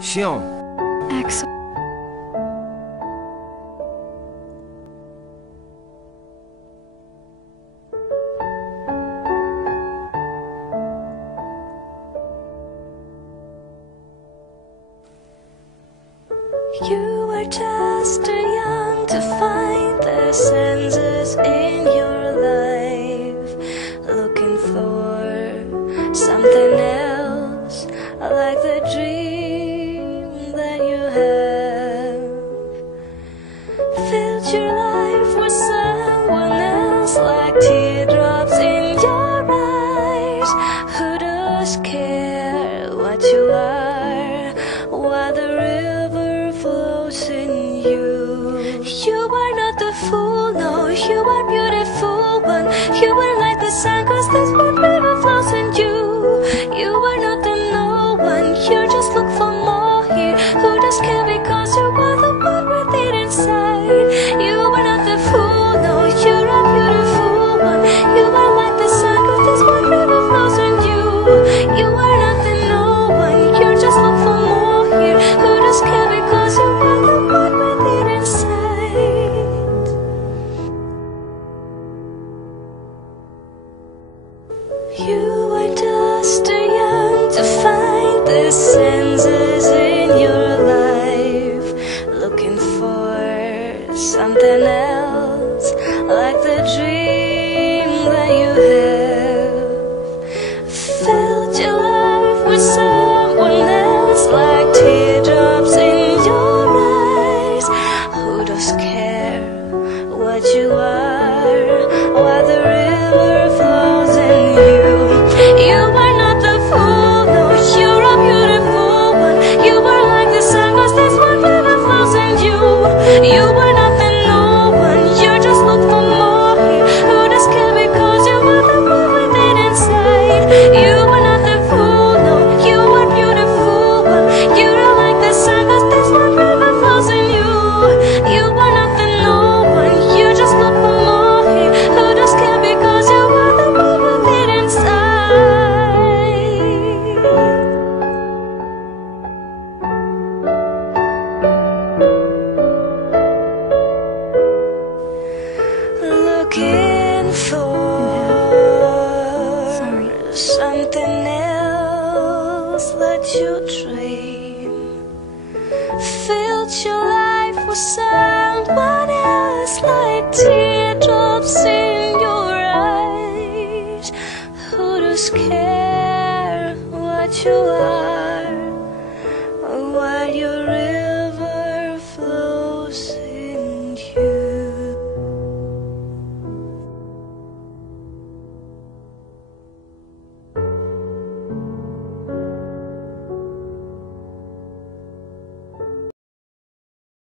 Xion. Axel. You were just too young to find the senses in your life, looking for something else, like the dream that you have. Filled your life with someone else, like teardrops in your eyes. Who does care what you are, while the river flows in you? You are not a fool, no, you are beautiful one. You are like the sun, 'cause this one river flows in you. You are not the no one, you just look for more here. Who does care, because you are the one with it inside. You are not the fool, no, you're a beautiful one. You are like the sun, 'cause this one river flows in you. You are not the no one, you just look for more here. Who does care, because you are the one with it inside. You are just too young to find the senses in your life, looking for something else, like the dream that you have. Filled your life with someone else, like teardrops in your eyes. Who does care what you are, while the river flows in you? You are not the fool, no, you're a beautiful one. You are like the sun, 'cause this one river flows in you. You are not the no one, you just look for more here. Who does care, because you are the one with it inside. You are not the fool, no, you are beautiful one. You are like the sun, 'cause this one river flows in you. You are not the no one, you just look for more here. Who does care, because you are the one with it inside. Looking for something else, let you dream. Filled your life with